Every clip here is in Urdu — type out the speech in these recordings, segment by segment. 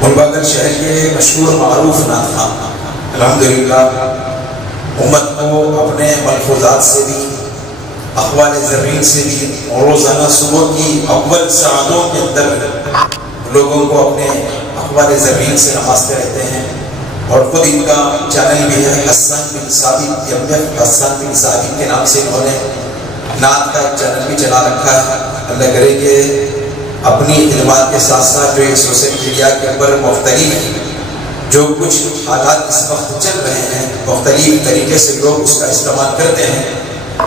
ملباگر شہر کے مشہور معروف نعت خواں الحمدللہ امت کو اپنے ملفوظات سے بھی اقوال زرین سے بھی اور روزانہ صبح کی اول ساعتوں کے اندر لوگوں کو اپنے اقوال زرین سے نوازتے رہتے ہیں، اور خود ان کا چینل بھی ہے حسن بن ثابت حسن بن ثابت کے نام سے انہوں نے نعت کا ایک چینل بھی چلا رکھا ہے۔ اللہ کرے کہ اپنی خدمات کے ساتھ ساتھ جو سوشل میڈیا کے اوپر مختلف جو کچھ حالات اس وقت چل رہے ہیں مختلف طریقے سے لوگ اس کا استعمال کرتے ہیں،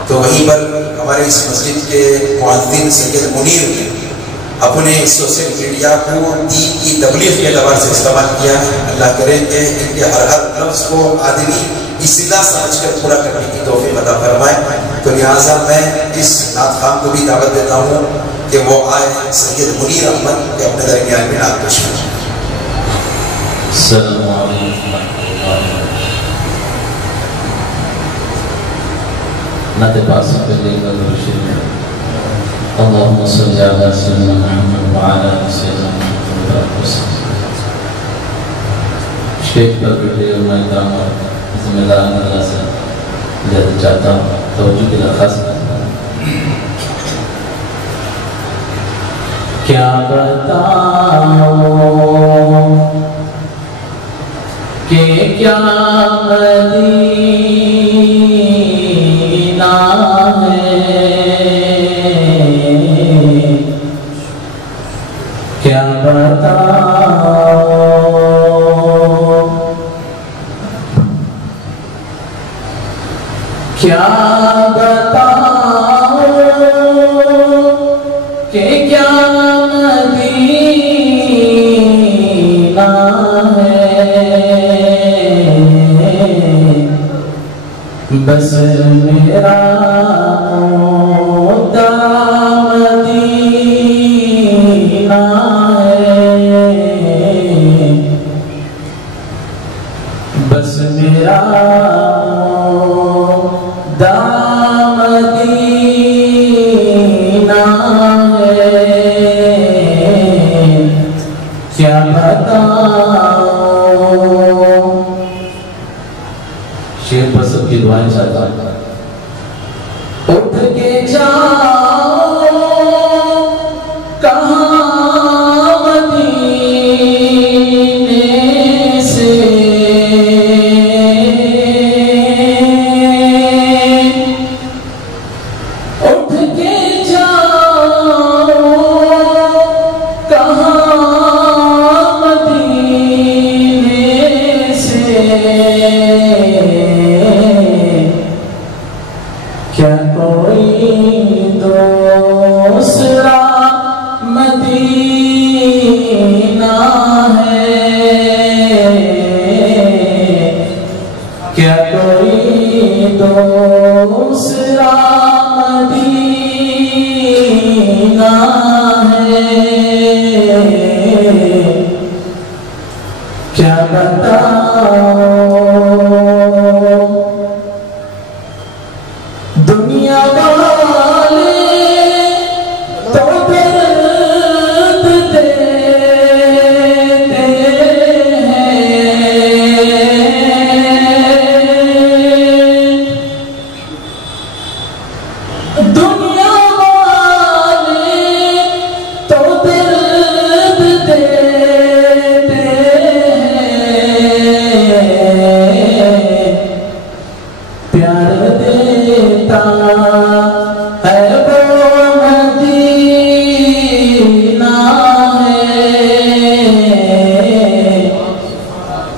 تو وہیں پر ہمارے اس مسجد کے مؤذن سید منیر نے اپنے سوشل میڈیا کو دین کی تبلیغ کے اعتبار سے استعمال کیا ہے۔ اللہ کرے کہ ان کے ہر لفظ کو آدمی اصطلاح سمجھ کر پورا کرنے کی توفیق عطا فرمائے۔ تو لہٰذا میں اس نعت خواں کو بھی دعوت دیتا ہوں کہ وہ آئے سید منیر احمد کے اپنے درمیان میں نعت پیش کریں۔ السلام علیکم ورحمۃ اللہ وبرکاتہ۔ نعت پاک سے پہلے ایک بار درود شریف اللہم صلی علی سیدنا محمد وعلی آل سیدنا محمد وسلم۔ اسٹیج پر بیٹھے اور میں احترام اور ذمہ داران اللہ سے اجازت چاہتا ہوں، توجہ کی درخواست کرتا ہوں۔ کیا بتاؤں کہ کیا مدینہ ہے، کیا بتاؤں، کیا بتاؤں کہ کیا مدینہ ہے، بس میرا مدعا مدینہ ہے، بس میرا مدعا مدینہ ہے، کیا بتاؤں۔ شیر پر سب کی دعائیں چاہتا ہوں۔ اٹھ کے جاؤ کہاں مدینے سے، اٹھ کے جاؤ کہاں مدینے سے، کیا کوئی دوسرا مدینہ ہے، کیا کوئی دوسرا مدینہ ہے، کیا بتاؤں۔ دنیا والے تو درد دیتے ہیں، دنیا والے تو درد دیتے ہیں، پیار دیتا ہے وہ مدینہ ہے،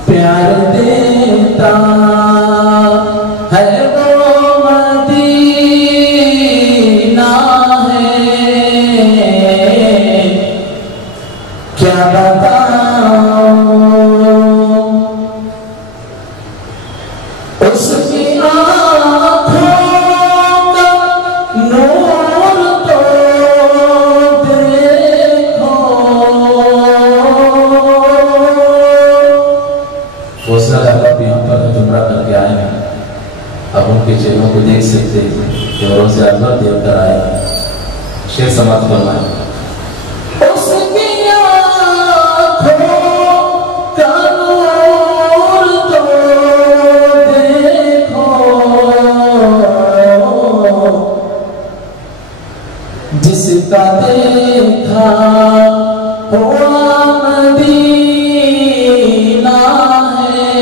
پیار دیتا ہے وہ مدینہ ہے، کیا بتاؤں۔ اس کی آنکھوں کا نور تو دیکھو، وہ سارے آپ یہاں پر جمعہ کر کے آئے ہیں، اب ان کے چہروں کو دیکھ سکتے ہیں کہ اور سے عظمت دیکھ کر آئے ہیں۔ شیر سماعت فرمائیں۔ اس کی ہوا مدینہ ہے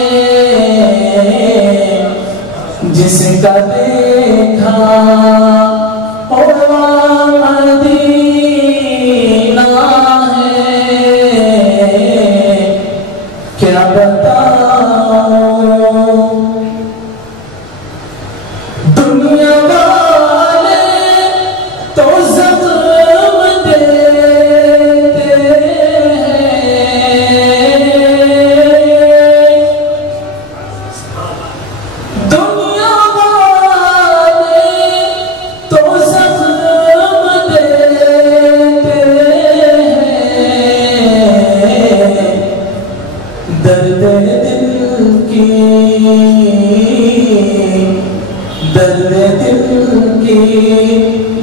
جس کا دیکھا ہوا مدینہ ہے کیا بتاؤں دنیا والے تو زخم دیتے ہیں دنیا والے تو زخم دیتے ہیں درد دل کی درد دل کی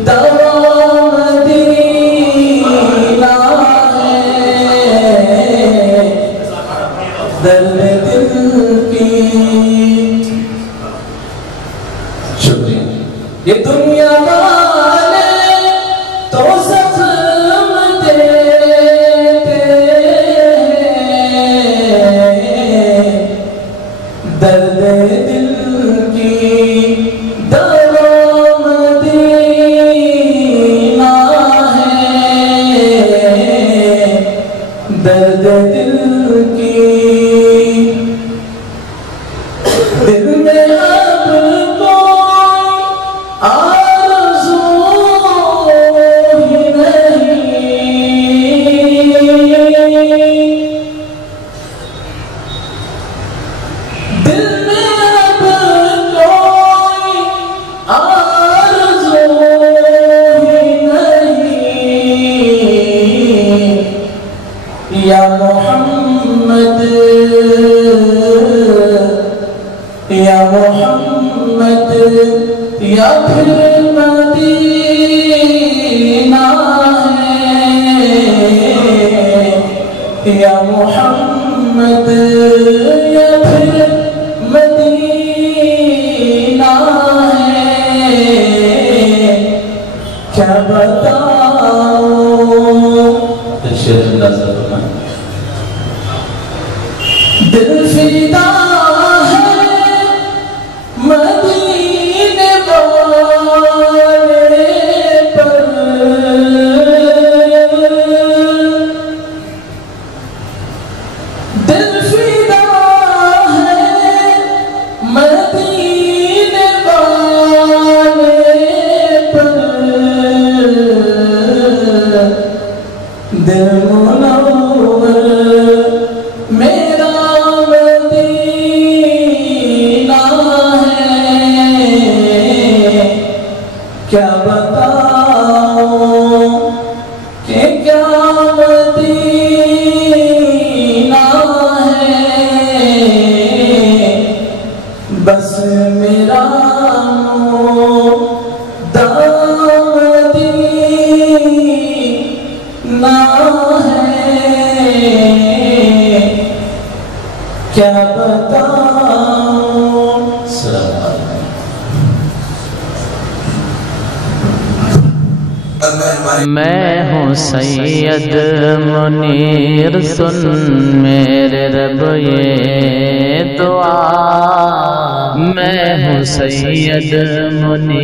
دوا مدینہ ہے درد دل کی شکریہ یہ دنیا والے تو زخم دیتے ہیں درد دل کی دوا مدینہ ہے درد دل کی دل میں اب کوئی آرزو ہی نہیں دل میں اب کوئی آرزو ہی نہیں یا محمد یا پھر مدینہ ہے یا محمد یا پھر مدینہ ہے کیا بتاؤں دل فدا ہے مدینے والے پر دل فدا ہے مدینے والے پر دل منور میرا مدینہ ہے کیا بتاؤں کہ کیا مدینہ ہے بس میرا مدینہ ہے کیا بتاؤں السلام علیکم میں ہوں سید منیر سن میرے رب یہ دعا میں ہوں سید منیر